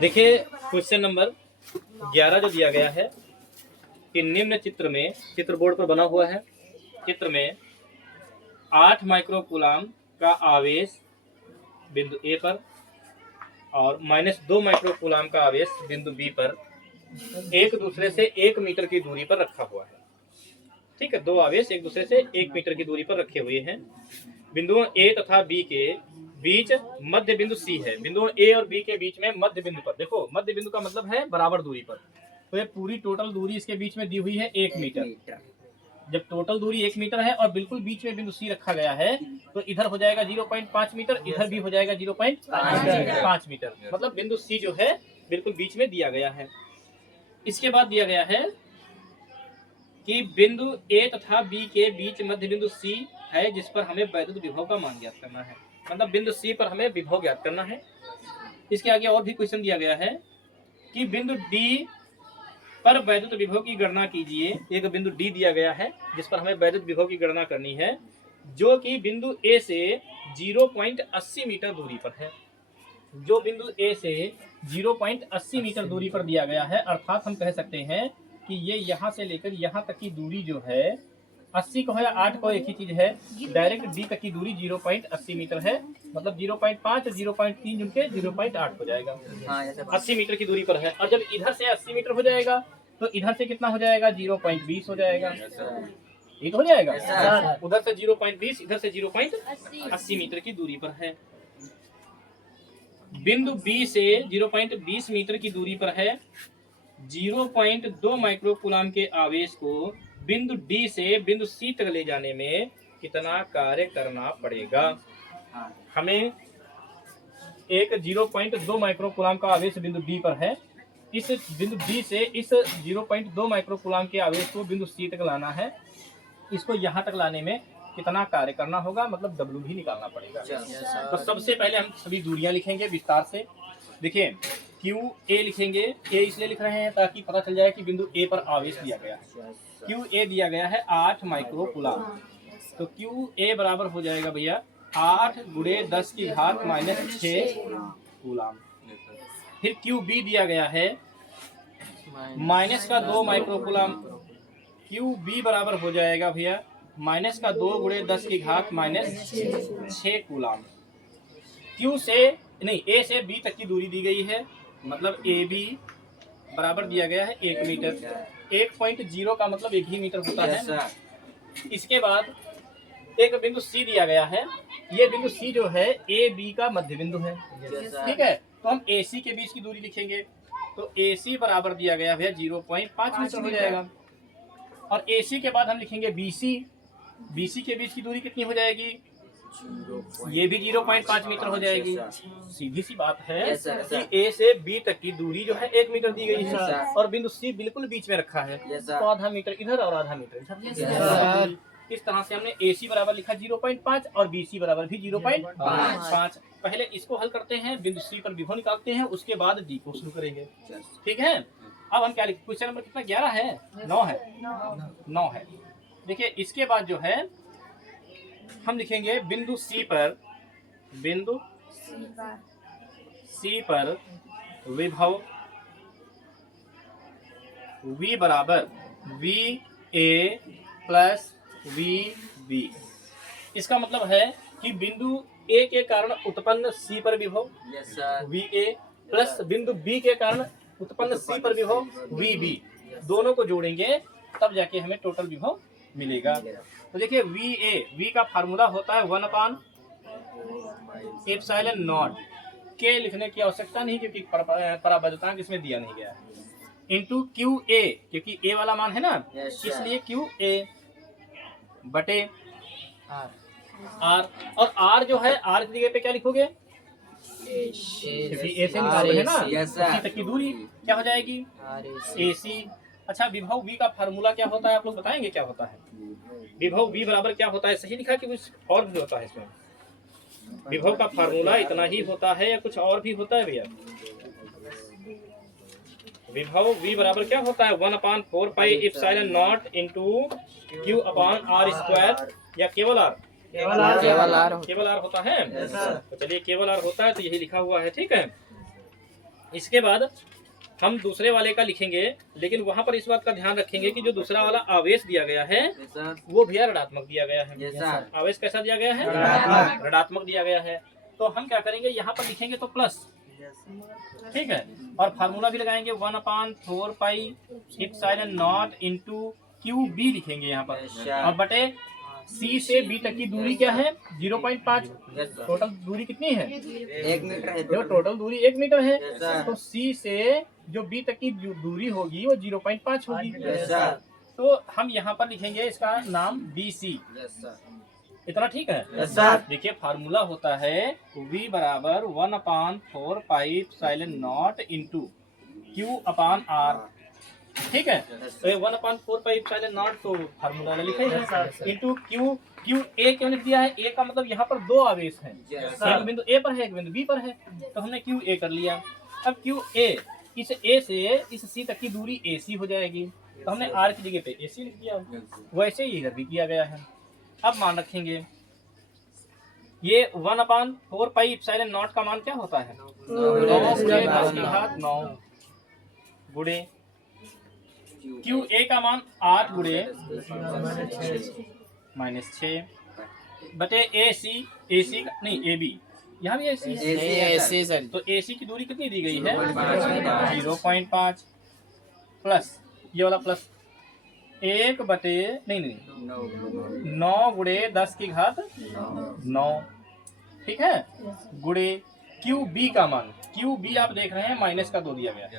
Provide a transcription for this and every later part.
देखिए question number 11 जो दिया गया है कि निम्न चित्र में, चित्र बोर्ड पर बना हुआ है, चित्र में 8 माइक्रोकूलाम का आवेश बिंदु ए पर और -2 माइक्रोकूलाम का आवेश बिंदु बी पर एक दूसरे से 1 मीटर की दूरी पर रखा हुआ है। ठीक है, दो आवेश एक दूसरे से 1 मीटर की दूरी पर रखे हुए हैं। बिंदुओं ए तथा बी के बीच मध्य बिंदु सी है। बिंदुओं ए और बी के बीच में मध्य बिंदु पर, देखो मध्य बिंदु का मतलब है बराबर दूरी पर, तो ये पूरी टोटल दूरी इसके बीच में दी हुई है 1 मीटर। जब टोटल दूरी 1 मीटर है और बिल्कुल बीच में बिंदु सी रखा गया है तो इधर हो जाएगा 0.5 मीटर, इधर भी हो जाएगा 0.5 मीटर। मतलब बिंदु सी जो है बिल्कुल बीच में दिया गया है। इसके बाद दिया गया है कि बिंदु ए तथा बी के बीच मध्य बिंदु सी है जिस पर हमें वैद्युत विभव का मान ज्ञात करना है। मतलब बिंदु सी पर हमें विभव ज्ञात करना है। इसके आगे और भी क्वेश्चन दिया गया है कि बिंदु डी पर वैद्युत विभव की गणना कीजिए। एक बिंदु डी दिया गया है जिस पर हमें वैद्युत विभव की गणना करनी है, जो कि बिंदु ए से 0.80 मीटर दूरी पर है। जो बिंदु ए से 0.80 मीटर दूरी पर दिया गया है, अर्थात हम कह सकते हैं कि ये यहाँ से लेकर यहाँ तक की दूरी जो है 80 को या 8 को एक ही चीज है। डायरेक्ट डी तक की दूरी 0.80 मीटर है। मतलब 0.5 और 0.3 जुड़के 0.8 हो जाएगा। 80 मीटर की दूरी पर है। और जब इधर से 80 मीटर हो जाएगा तो इधर से कितना हो जाएगा? 0.20 हो जाएगा। ये तो हो जाएगा। उधर से 0.20, इधर से 0.80 मीटर की दूरी पर है। बिंदु बी से 0.20 मीटर की दूरी पर है। 0.2 माइक्रोकूलाम के आवेश को बिंदु डी से बिंदु सी तक ले जाने में कितना कार्य करना पड़ेगा? हमें एक 0.2 माइक्रोकूलाम का आवेश बिंदु डी पर है। इस बिंदु डी से इस 0.2 माइक्रोकूलाम के आवेश को बिंदु सी तक लाना है। इसको यहाँ तक लाने में कितना कार्य करना होगा? मतलब W भी निकालना पड़ेगा। तो सबसे पहले हम सभी दूरियां लिखेंगे विस्तार से। देखिए क्यू ए लिखेंगे। ए इसलिए लिख रहे हैं ताकि पता चल जाए कि बिंदु ए पर आवेश दिया गया है। क्यू ए दिया गया है 8 माइक्रोकूलाम। तो क्यू ए बराबर हो जाएगा भैया 8 गुणे 10 की घात -6 कूलाम। फिर क्यू बी दिया गया है -2 माइक्रोकूलाम। क्यू बी बराबर हो जाएगा भैया -2 गुणे 10 की घात -6 कूलाम। क्यू से नहीं, ए से बी तक की दूरी दी गई है। मतलब ए बी बराबर दिया गया है 1 मीटर। 1.0 का मतलब 1 ही मीटर होता है। इसके बाद एक बिंदु सी दिया गया है। ये बिंदु सी जो है ए बी का मध्य बिंदु है। ठीक है, तो हम ए सी के बीच की दूरी लिखेंगे। तो ए सी बराबर दिया गया भैया 0.5 मीटर हो जाएगा। और ए सी के बाद हम लिखेंगे बी सी। बी सी के बीच की दूरी कितनी हो जाएगी? ये भी 0.5 मीटर हो जाएगी। सीधी सी बात है कि ए से बी तक की दूरी जो है 1 मीटर दी गई है और बिंदु सी बिल्कुल बीच में रखा है। तो आधा मीटर इधर और आधा मीटर इधर। इस तरह से हमने ए सी बराबर लिखा 0.5 और बी सी बराबर भी 0.5। पहले इसको हल करते हैं, बिंदु सी पर विभव निकालते हैं, उसके बाद डी को शुरू करेंगे। ठीक है, अब हम क्या लिखें? क्वेश्चन नंबर कितना? 11 है? 9 है? 9 है। देखिए इसके बाद जो है हम लिखेंगे बिंदु सी पर, बिंदु सी पर विभव V बराबर VA प्लस VB। इसका मतलब है कि बिंदु A के कारण उत्पन्न C पर विभव VA प्लस बिंदु B के कारण उत्पन्न C पर विभव VB, दोनों को जोड़ेंगे तब जाके हमें टोटल विभव मिलेगा। तो देखिए V का फार्मूला होता है 1/ε0। K लिखने की आवश्यकता नहीं क्योंकि पराबद्धतांक इसमें दिया नहीं गया है। इंटू क्यू ए, क्योंकि ए वाला मान है ना, इसलिए क्यू ए बटे आर। और आर जो है, आर की जगह पे क्या लिखोगे? क्योंकि ए से निकाले है ना, उसी तक की दूरी क्या हो जाएगी? ए सी। अच्छा, विभव V का फार्मूला क्या होता है आप लोग बताएंगे क्या होता है? विभव V बराबर क्या होता है? सही लिखा कि कुछ और भी होता है इसमें? विभव का फार्मूला इतना ही होता है या कुछ और भी होता है भैया? विभव V बराबर क्या होता है? 1/4πε0 इंटू Q अपान R स्क्वायर, या केवल R? केवल R होता है। तो चलिए केवल R होता है तो यही लिखा हुआ है। ठीक है, इसके बाद हम दूसरे वाले का लिखेंगे, लेकिन वहां पर इस बात का ध्यान रखेंगे कि जो दूसरा वाला आवेश दिया गया है वो भी ऋणात्मक दिया गया है। आवेश कैसा दिया गया है? ऋणात्मक दिया गया है। तो हम क्या करेंगे, यहाँ पर लिखेंगे तो प्लस, ठीक है, और फार्मूला भी लगाएंगे 1/4 pi epsilon not into Q B लिखेंगे यहाँ पर, और बटे सी से बी तक की दूरी क्या है? 0.5। टोटल दूरी कितनी है? 1 मीटर है। जो टोटल दूरी 1 मीटर है, तो सी से जो बी तक की दूरी होगी वो 0.5 होगी। तो हम यहाँ पर लिखेंगे इसका नाम BC। इतना ठीक है? देखिए फार्मूला होता है V बराबर 1/4 pi epsilon not into Q/R, ठीक है। तो 1/4 पाई एप्सिलॉन नॉट तो फार्मूला लिखा है, इंटू क्यू ए क्यों लिख दिया है? ए का मतलब यहाँ पर दो आवेश हैं, एक बिंदु ए पर है, एक बिंदु बी पर है, तो हमने क्यू ए कर लिया। अब क्यू ए, इस ए से इस सी तक की दूरी AC हो जाएगी, तो हमने आर की जगह पे AC लिख दिया। वैसे ही इधर भी किया गया है। अब मान रखेंगे ये 1/4 पाई एप्सिलॉन नॉट का मान क्या होता है? 9 गुणे क्यू ए का मान 8 गुणे -6 बटे AC का नहीं AB, यहाँ भी AC सर। तो AC की दूरी कितनी दी गई है? 0.5 प्लस ये वाला प्लस 1 बटे नहीं 9 गुणे 10 की घात 9, ठीक है, गुणे QB का मान, QB आप देख रहे हैं माइनस का 2 दिया गया है,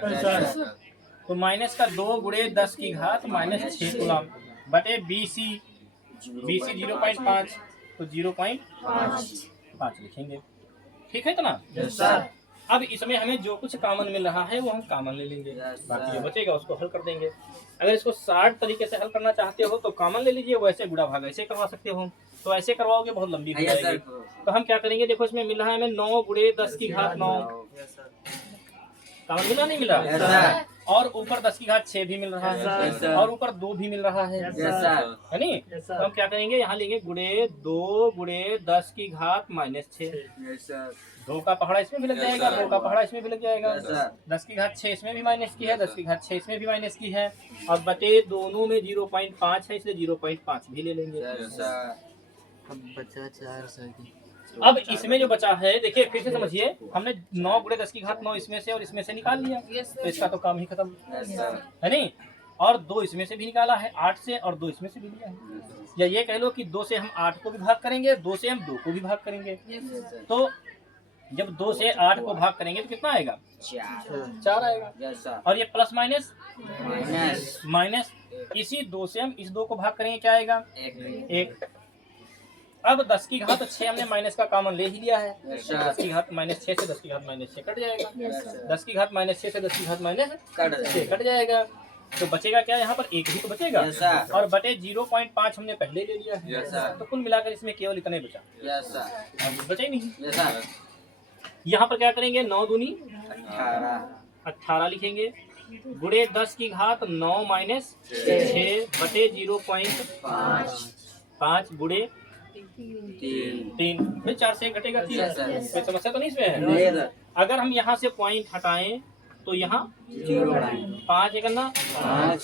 तो माइनस का 2 गुणे 10 की घात -6 कूलम बटे BC 0.5, तो 0.5 लिखेंगे, ठीक है इतना। अब इसमें हमें जो कुछ कॉमन मिल रहा है वो हम कॉमन ले लेंगे, बाकी जो बचेगा उसको हल कर देंगे। अगर इसको शार्ट तरीके से हल करना चाहते हो तो कॉमन ले लीजिए, वैसे गुणा भाग ऐसे करवा सकते हो, तो ऐसे करवाओगे बहुत लंबी हो जाएगी। तो हम क्या करेंगे, देखो इसमें मिल रहा है हमें 9 गुणे 10 की घात 9, कॉमन मिला नहीं मिला, और ऊपर 10 की घात 6 भी मिल रहा है, और ऊपर 2 भी मिल रहा है नहीं। तो हम क्या करेंगे, यहाँ लेंगे गुणे 2 गुणे 10 की घात -6, 2 का पहाड़ा इसमें भी लग जाएगा, 2 का पहाड़ा इसमें भी लग जाएगा, 10 की घात 6 इसमें भी माइनस की है, 10 की घात 6 इसमें भी माइनस की है, और बटे दोनों में 0.5 है, इसलिए 0.5 भी ले लेंगे। बचा 4 सर। अब इसमें जो बचा है, देखिए फिर से समझिए, हमने 9 गुणे 10 की घात 9 इसमें से और इसमें से निकाल लिया, तो इसका तो काम ही खत्म है नहीं। और 2 इसमें से भी निकाला है 8 से, और 2 इसमें से भी लिया है, या ये कह लो कि 2 से हम 8 को भी भाग करेंगे, 2 से हम 2 को भी भाग करेंगे। तो जब 2 से 8 को भाग करेंगे तो कितना आएगा? 4 आएगा। और ये प्लस माइनस, इसी 2 से हम इस 2 को भाग करेंगे, क्या आएगा? 1। अब 10 की घात 6 हमने माइनस का कॉमन ले ही लिया है, 10 की घात -6 से 10 की घात -6 कट जाएगा, 10 की घात -6 से 10 की घात -6 कट जाएगा, तो बचेगा क्या? यहाँ पर 1 ही तो बचेगा, और बटे 0.5 हमने पहले ले लिया है, तो कुल मिलाकर इसमें केवल इतने बचा, बचे ही नहीं। यहाँ पर क्या करेंगे, 9 दूनी 18 लिखेंगे, गुणे 10 की घात 9 -6 बटे 0.5 गुणे 3, फिर 4 से घटेगा 3, कोई समस्या तो नहीं इसमें है। अगर हम यहाँ से पॉइंट हटाएं तो यहाँ 5 है करना,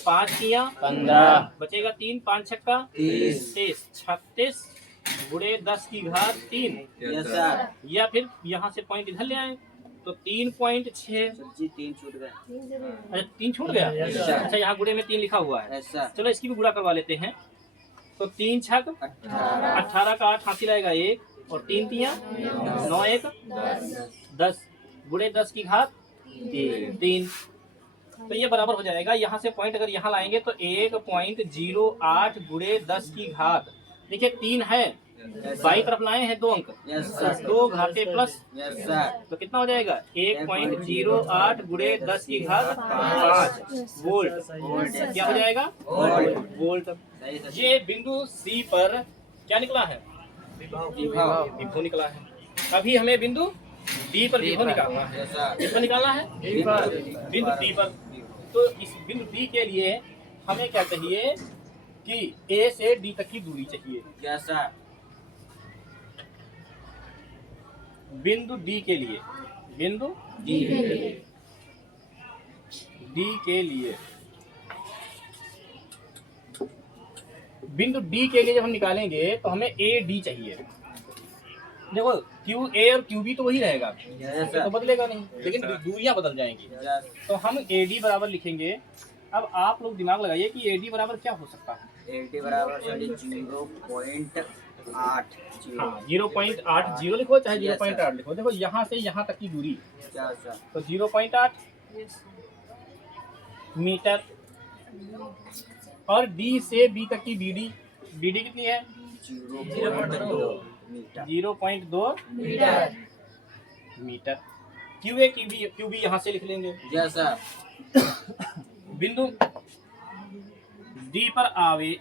5 किया 15, बचेगा 3, 5 छक्का 30, 36 गुणे 10 की घात 3, या फिर यहाँ से पॉइंट इधर ले आए तो 3.6, 3 छूट गया। अच्छा 3 छूट गया, अच्छा यहाँ गुणे में 3 लिखा हुआ है, चलो इसकी भी गुणा करवा लेते हैं। तो 3 छक 18 का 8 हासिल आएगा 1, और 3 तियां 9, 1 10 गुणे 10 की घात 3, तो ये बराबर हो जाएगा। यहाँ से पॉइंट अगर यहाँ लाएंगे तो 1.08 गुणे 10 की घात, देखिए 3 है, बाई तरफ लाए हैं 2 अंक, 2 घाटे प्लस, तो कितना हो जाएगा? 1.08 गुणे 10 की घात 5 वोल्ट, क्या हो जाएगा? वोल्ट। ये बिंदु C पर क्या निकला है? विभव निकला है। अभी हमें बिंदु D पर विभव निकालना है, किस पर निकालना है? बिंदु D पर। तो इस बिंदु D के लिए हमें क्या चाहिए कि A से D तक की दूरी चाहिए। कैसा? बिंदु D के लिए, बिंदु D डी के लिए, बिंदु डी के लिए जब हम निकालेंगे तो हमें ए डी चाहिए। देखो क्यू ए और क्यू बी तो वही रहेगा, यस तो बदलेगा नहीं, लेकिन दूरियां बदल जाएंगी। यस तो हम ए डी बराबर लिखेंगे। अब आप लोग दिमाग लगाइए कि ए डी बराबर क्या हो सकता है। 80 बराबर 0.80। हाँ 0.80 लिखो चाहे 0.8 लिखो। देखो यहाँ से यहाँ तक की दूरी तो 0.8 मीटर, और डी से बी तक की बीडी, बीडी कितनी है 0.2 meter. Q A Q B यहाँ से लिख लेंगे। Yes sir. बिंदु डी पर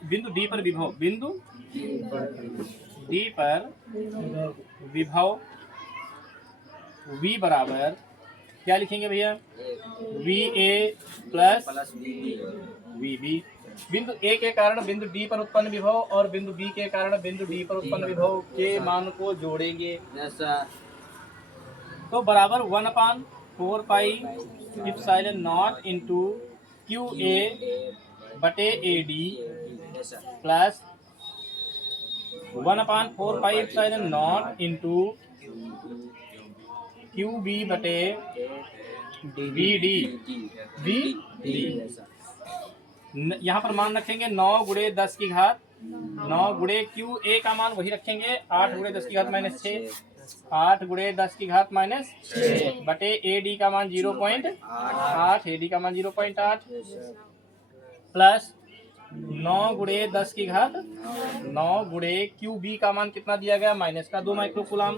बिंदु डी पर विभव, बिंदु डी पर विभव V बराबर क्या लिखेंगे भैया, V A plus V B. बिंदु ए के कारण बिंदु डी पर उत्पन्न विभव और बिंदु बी के कारण बिंदु डी पर उत्पन्न विभव के मान को जोड़ेंगे। Yes sir. तो बराबर 1/4 pi epsilon not into Q A बटे A D yes sir. Plus 1/4 pi epsilon not into Q B बटे बी डी बी डी। यहाँ पर मान रखेंगे 9 गुणे 10 की घात 9 गुणे क्यू ए का मान वही रखेंगे 8 गुणे 10 की घात -6 8 गुणे 10 की घात -6 बटे ए डी का मान 0.8 ए डी का मान 0.8 प्लस 9 गुणे 10 की घात 9 गुणे क्यू बी का मान कितना दिया गया माइनस का 2 माइक्रो कूलाम।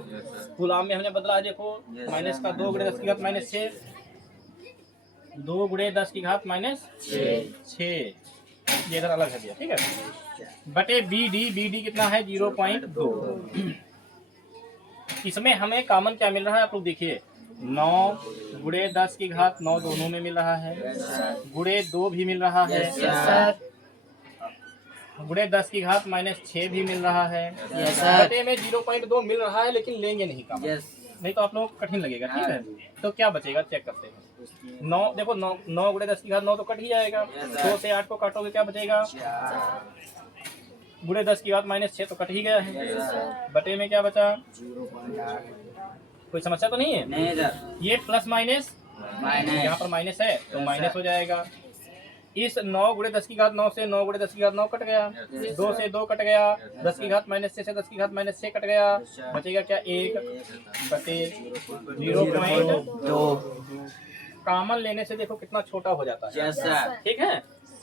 कूलाम में हमने बदला है, देखो माइनस का 2 गुणे 10 की घात -6 2 गुणे 10 की घात -6 ये इधर अलग है दिया, ठीक है। बटे बी डी कितना है 0.2। इसमें हमें कॉमन क्या मिल रहा है आप लोग देखिए, 9 गुणे 10 की घात 9 दोनों में मिल रहा है, गुणे 2 भी मिल रहा है, गुणे 10 की घात -6 भी मिल रहा है, बटे में 0.2 मिल रहा है, लेकिन लेंगे नहीं कॉमन, नहीं तो आप लोगों को कठिन लगेगा, ठीक है। तो क्या बचेगा चेक करते हैं। 9 देखो 9 गुणे 10 की घात 9 तो कट ही जाएगा, 2 से 8 को काटोगे क्या बचेगा, गुणे 10 की घात -6 तो कट ही गया है, बटे में क्या बचा 0.8। कोई समस्या तो नहीं है। नहीं सर। ये प्लस माइनस यहाँ पर माइनस है तो माइनस हो जाएगा। इस 9 गुणे 10 की घात 9 से 9 गुणे 10 की घात 9 कट गया, 2 से 2 कट गया, 10 की घात -6 से 10 की घात -6 कट गया, बचेगा क्या 1 बटे 0.2। कॉमन लेने से देखो कितना छोटा हो जाता है, यस सर। ठीक है।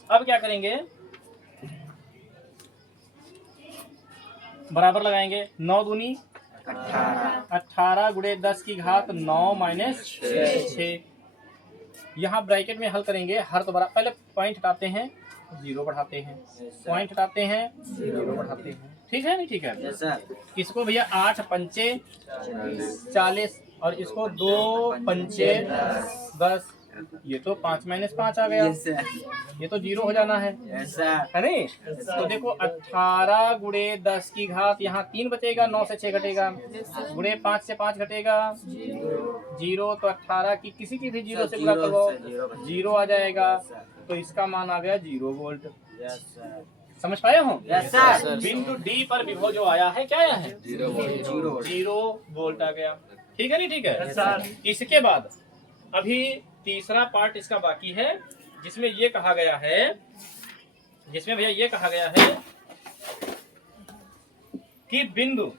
अब क्या करेंगे, बराबर लगाएंगे, 9 दूनी 18 गुणे 10 की घात 9 -6। यहाँ ब्रैकेट में हल करेंगे, हर तो बराबर, पहले पॉइंट हटाते हैं 0 बढ़ाते हैं, पॉइंट हटाते हैं 0 बढ़ाते हैं, ठीक है नहीं ठीक है। Yes sir. इसको भैया 8 पंचे 40 और इसको 2 पंचे 10, ये तो 5 - 5 आ गया, यस सर। ये तो 0 हो जाना है, यस सर। है नहीं। तो देखो 18 गुणे 10 की घात यहाँ 3 बचेगा, 9 से 6 घटेगा, गुणे 5 से 5 घटेगा 0, तो 18 की किसी की भी 0 से गुणा करो 0 आ जाएगा, तो इसका मान आ गया 0 वोल्ट। Yes sir. समझ पाए हो। Yes sir. बिंदु डी पर विभव जो आया है क्या आया है 0 वोल्ट आ गया, ठीक है नहीं ठीक है सर। इसके बाद अभी तीसरा पार्ट इसका बाकी है, जिसमें ये कहा गया है, जिसमें भैया ये कहा गया है कि बिंदु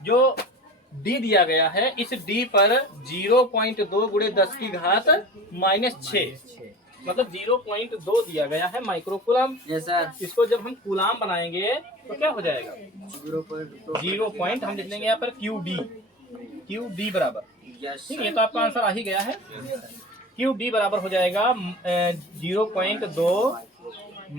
जो डी दिया गया है, इस डी पर 0.2 गुणे 10 की घात -6 मतलब 0.2 दिया गया है माइक्रो कूलाम। Yes sir. इसको जब हम कूलाम बनाएंगे तो क्या हो जाएगा 0 पॉइंट हम लिख लेंगे यहाँ पर क्यू डी बराबर, यस ठीक है। ये तो आपका आंसर आ ही गया है, क्यू डी बराबर हो जाएगा 0.2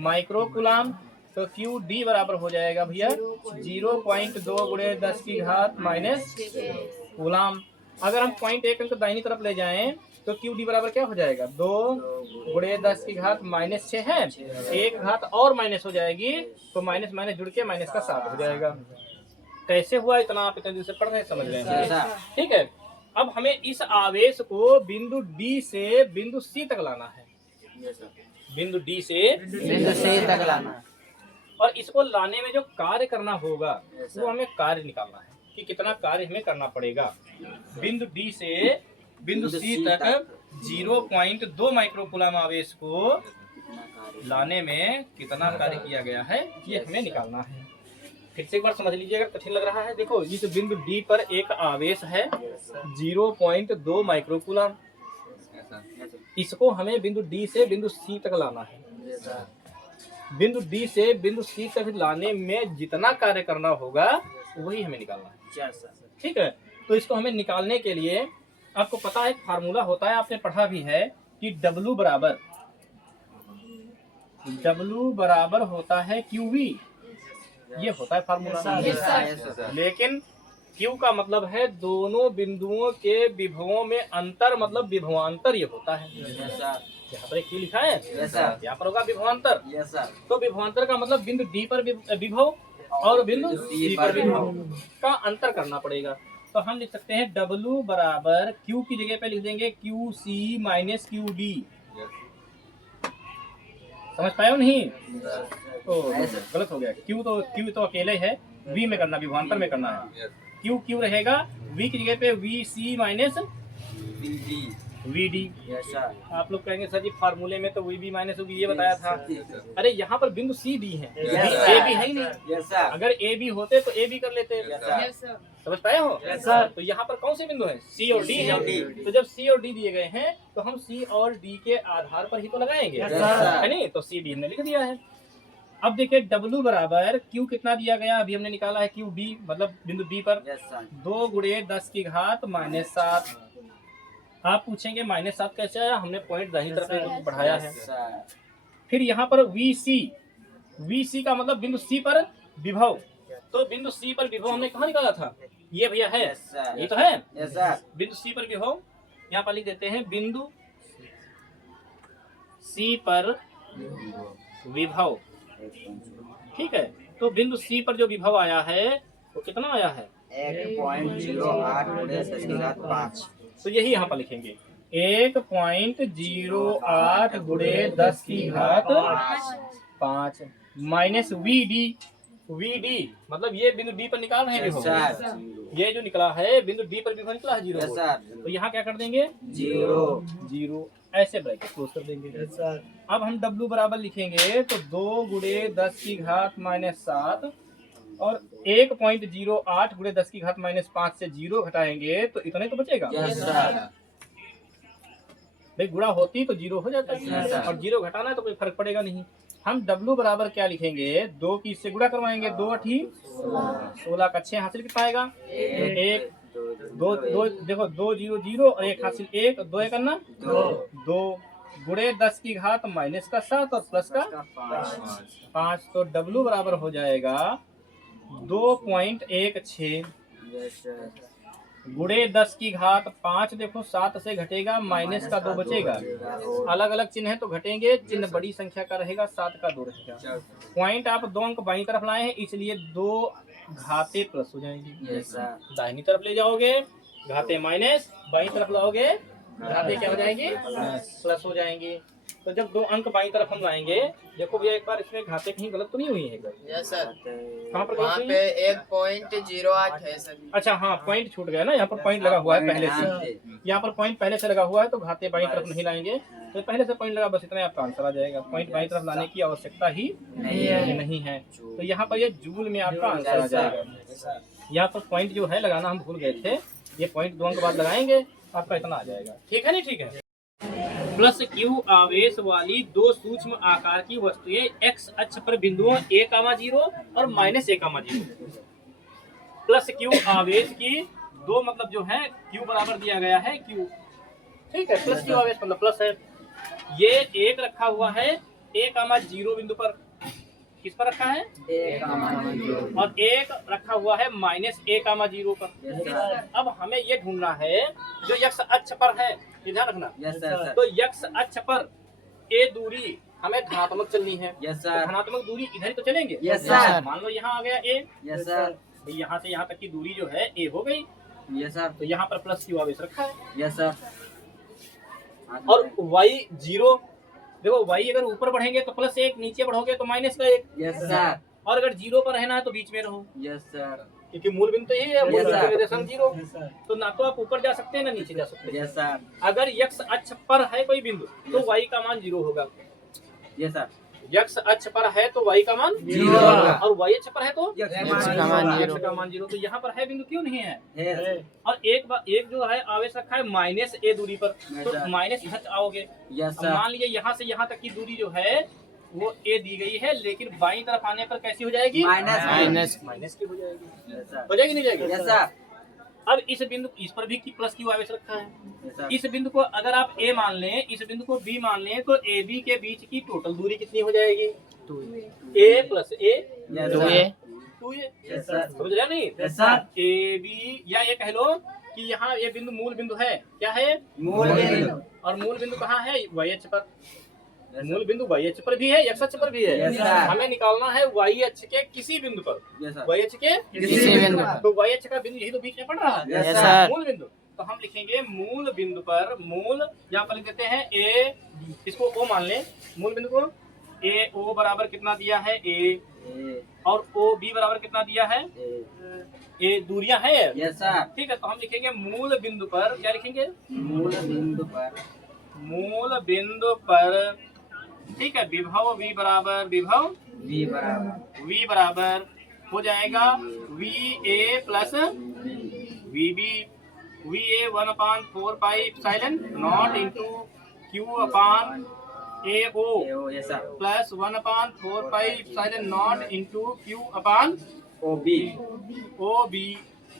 माइक्रो कूलाम। तो क्यू डी बराबर हो जाएगा भैया 0.2 गुणे 10 की घात -6 कूलाम। अगर हम पॉइंट 1 अंक दाहिनी तरफ ले जाएं तो क्यू डी बराबर क्या हो जाएगा 2 गुणे 10 की घात -6 है, एक घात और माइनस हो जाएगी, तो माइनस माइनस जुड़ के माइनस का 7 हो जाएगा। कैसे हुआ इतना, आप इतने दिन से पढ़ रहे समझ रहे हैं, ठीक है। अब हमें इस आवेश को बिंदु डी से बिंदु सी तक लाना है। Yes sir. बिंदु डी से बिंदु सी तक लाना। और इसको लाने में जो कार्य करना होगा Yes, sir. वो हमें कार्य निकालना है कि कितना कार्य हमें करना पड़ेगा। बिंदु डी से बिंदु सी तक 0.2 माइक्रोकूलम आवेश को लाने में कितना कार्य किया गया है ये हमें निकालना है। फिर से एक बार समझ लीजिए, अगर कठिन लग रहा है। देखो इस बिंदु डी पर एक आवेश है 0.2 माइक्रोकूलम, इसको हमें बिंदु डी से बिंदु सी तक लाना है। Yes sir. बिंदु डी से बिंदु सी तक लाने में जितना कार्य करना होगा वही हमें निकालना है। Yes sir. ठीक है, तो इसको हमें निकालने के लिए आपको पता है एक फार्मूला होता है, आपने पढ़ा भी है कि W बराबर होता है QV, ये होता है फार्मूला। Yes sir. लेकिन Q का मतलब है दोनों बिंदुओं के विभवों में अंतर, मतलब विभवांतर ये होता है। Yes sir. यहाँ पर एक Q लिखा है, यस सर। यहाँ पर होगा विभवांतर। Yes sir. तो विभवांतर का मतलब बिंदु डी पर विभव और बिंदु सी पर विभव का अंतर करना पड़ेगा। तो हम लिख सकते हैं W बराबर Q की जगह पे लिख देंगे QC माइनस QD। समझ पाए हो नहीं? तो गलत हो गया। Q तो अकेले है, V में करना, विभवांतर में करना है। Q रहेगा, V की जगह पे VC minus VD। Yes sir. आप लोग कहेंगे सर जी फार्मूले में तो VB माइनस VD ये बताया था। अरे यहाँ पर बिंदु सी डी है, ए बी है ही नहीं। Yes sir. अगर ए बी होते तो ए बी कर लेते। Yes sir. समझ पाए हो? Yes sir. तो यहाँ पर कौन से बिंदु है? सी और डी C है। और D। तो जब सी और डी दिए गए हैं तो हम सी और डी के आधार पर ही तो लगाएंगे, Yes, sir. है नहीं? तो सी डी हमने लिख दिया है। अब देखिए W बराबर Q कितना दिया गया, अभी हमने निकाला है QD, मतलब बिंदु डी पर यस सर। 2 गुणे 10 की घात माइनस 7। आप पूछेंगे माइनस 7 कैसे आया? हमने पॉइंट दाहिनी तरफ बढ़ाया है। Yes sir. फिर यहाँ पर VC का मतलब बिंदु C पर विभव। तो बिंदु C पर विभव हमने कहाँ निकाला था? ये भैया है, यस सर। ये तो है। Yes sir. बिंदु C पर विभव यहाँ पर लिख देते हैं बिंदु C पर विभव। ठीक है, तो बिंदु C पर जो विभव आया है वो कितना आया है? 1.08 गुणे 10 की घात 5। तो यही यहाँ पर लिखेंगे 1.08 गुणे 10 की घात 5 माइनस VD मतलब ये बिंदु डी पर निकाल रहे हैं यस विभव। सर। ये जो निकला है बिंदु डी पर विभव निकला है 0 यस सर। तो यहाँ क्या कर देंगे? 0 ऐसे ब्रैकेट क्लोज कर देंगे। Yes sir. अब हम W बराबर लिखेंगे तो 2 गुणे 10 की घात माइनस 7 और 1.08 गुणे 10 की घात माइनस 5 से 0 घटाएंगे तो इतने तो बचेगा। Yes sir. भाई गुणा होती तो 0 हो जाता है Yes, sir. और 0 घटाना है तो कोई फर्क पड़ेगा नहीं। हम W बराबर क्या लिखेंगे? 2 की इससे गुणा करवाएंगे, 2 8 16 का 6 हासिल कितना आएगा? 1 2 देखो 2 0 0 और 1 हासिल 1 2 1 करना 2 गुणे 10 की घात माइनस का 7 और प्लस का 5। तो W बराबर हो जाएगा 2.16 यस सर। गुणे 10 की घात 5। देखो 7 से घटेगा, माइनस का 2 बचेगा। अलग अलग चिन्ह है तो घटेंगे, चिन्ह बड़ी संख्या का रहेगा, 7 का 2 रहेगा। पॉइंट आप 2 अंक बाईं तरफ लाए हैं इसलिए 2 घाते प्लस हो जाएंगी। Yes sir. दाहिनी तरफ ले जाओगे घाते माइनस, बाईं तरफ लाओगे घाते क्या हो जाएंगी? प्लस हो जाएंगी। तो जब 2 अंक बाईं तरफ हम लाएंगे, देखो भैया एक बार इसमें घाते कहीं गलत तो नहीं हुई है? Yes sir. कहाँ पर वहाँ गलत पे हुई है? 1.08 है सर। अच्छा हाँ, पॉइंट छूट गया ना, यहाँ पर पॉइंट लगा हुआ है पहले से। यहाँ पर पॉइंट पहले से लगा हुआ है तो घाते बाईं तरफ नहीं लाएंगे, तो पहले से पॉइंट लगा, बस इतना आपका आंसर आ जाएगा। पॉइंट बाईं तरफ लाने की आवश्यकता ही नहीं है। तो यहाँ पर ये जूल में आपका आंसर आ जाएगा। यहाँ पर पॉइंट जो है लगाना हम भूल गए थे, ये पॉइंट 2 अंक बाद लगाएंगे, आपका इतना आ जाएगा। ठीक है नहीं? ठीक है। प्लस Q आवेश वाली 2 सूक्ष्म आकार की वस्तुएं X अक्ष पर बिंदुओं A,0 और -A,0। प्लस Q आवेश की 2 मतलब जो है Q बराबर दिया गया है Q। ठीक है, प्लस Q आवेश मतलब प्लस है। ये 1 रखा हुआ है A,0 बिंदु पर, किस पर रखा है? और 1 रखा हुआ है -A,0 पर। अब हमें ये ढूंढना है जो X अक्ष पर है, ध्यान रखना। Yes sir. तो X अक्ष पर A दूरी हमें धनात्मक चलनी है। यस तो सर। धनात्मक दूरी इधर ही तो चलेंगे। Yes sir. मान लो यहाँ आ गया A, यस सर। यहाँ से यहाँ तक की दूरी जो है A हो गई। Yes sir. तो यहाँ पर प्लस क्यू आवेश रखा है। Yes sir. और y 0, देखो y अगर ऊपर बढ़ेंगे तो +1, नीचे बढ़ोगे तो -1। Yes sir. और अगर 0 पर रहना है तो बीच में रहो, यस सर। क्योंकि मूल बिंदु तो यही है, मूल Yes, बिंदु sir. के निर्देशांक 0। तो ना तो आप ऊपर जा सकते हैं ना नीचे जा सकते हैं। Yes sir. अगर x अक्ष पर है कोई बिंदु तो y का मान 0 होगा। Yes sir. x अक्ष पर है तो y का मान 0 होगा। और y अक्ष पर है तो X का मान 0। तो यहाँ पर है बिंदु क्यों नहीं है? है। और एक जो है आवेश रखा है -a दूरी पर, तो Yes, sir. माइनस यहाँ आओगे। यस अब सर। मान लीजिए यहाँ से यहाँ तक की दूरी जो है वो a दी गई है, लेकिन बाईं तरफ आने पर कैसी हो जाएगी? माइनस। माइनस की हो जाएगी। Yes sir. हो जाएगी नहीं जाएगी? Yes sir. अब इस बिंदु, इस पर भी प्लस क्यू आवेश रखा है। Yes sir. इस बिंदु को अगर आप a मान लें, इस बिंदु को b मान लें, तो a b के बीच की टोटल दूरी कितनी हो जाएगी? a plus a yes 2a sir. 2a। Yes sir. समझ रहे नहीं? Yes sir. a b, या ये कह लो कि यहाँ ये बिंदु मूल बिंदु है। क्या है? मूल बिंदु। और मूल बिंदु कहाँ है? y अक्ष पर। यस मूल बिंदु y अक्ष पर भी है, x अक्ष पर भी है। Yes, sir. हमें निकालना है y अक्ष के किसी बिंदु पर। Yes sir. y अक्ष के किसी बिंदु पर। तो y अक्ष का बिंदु यही तो बीच में पड़ रहा है। Yes, sir. मूल बिंदु। तो हम लिखेंगे मूल बिंदु पर, मूल यहाँ पर लिख देते हैं a, इसको o मान लें। मूल बिंदु को a o बराबर कितना दिया है? a, और o b बराबर कितना दिया है? a दूरियां है। Yes sir. ठीक है, तो हम लिखेंगे मूल बिंदु पर, क्या लिखेंगे? मूल बिंदु पर। मूल बिंदु पर, ठीक है, विभव v बराबर, विभव V बराबर v बराबर हो जाएगा va plus vb, va 1/4 pi epsilon not into q upon ao yes sir. Plus 1/4 pi epsilon not into q upon OB ob।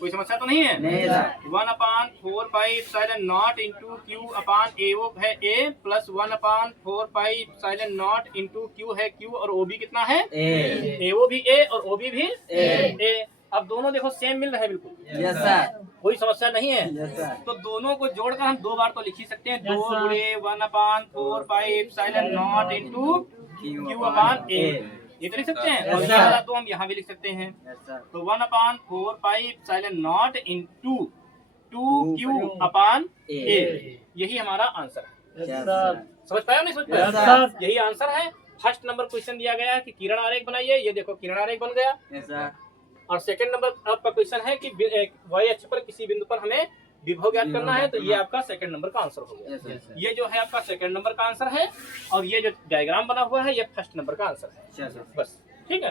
कोई समस्या तो नहीं है? नहीं sir. 1/4 pi epsilon not into q upon ao है a, plus 1/4 pi epsilon not into q है q, और ob कितना है? A ao भी a और ob भी A। a। अब दोनों देखो सेम मिल रहे हैं बिल्कुल, यस सर। कोई समस्या नहीं है। Yes sir. तो दोनों को जोड़कर हम 2 बार तो लिख ही सकते हैं। 2 गुणे 1/4 pi epsilon not into q upon a, ये तो लिख सकते हैं। और Yes, ये sir. वाला 2 हम यहाँ भी लिख सकते हैं। Yes sir. तो 1/4 pi epsilon not into 2q upon a, यही हमारा आंसर है। Yes sir. समझ पाया नहीं? समझ Yes, पाया? sir. यही आंसर है। फर्स्ट नंबर क्वेश्चन दिया गया है कि किरण आरेख बनाइए, ये देखो किरण आरेख बन गया। Yes sir. और सेकंड नंबर आपका क्वेश्चन है कि y अक्ष पर किसी बिंदु पर हमें विभव ज्ञात करना है, तो ये आपका सेकंड नंबर का आंसर हो यस गया। सर। ये जो है आपका सेकंड नंबर का आंसर है, और ये जो डायग्राम बना हुआ है ये फर्स्ट नंबर का आंसर है। Yes sir. बस, ठीक है।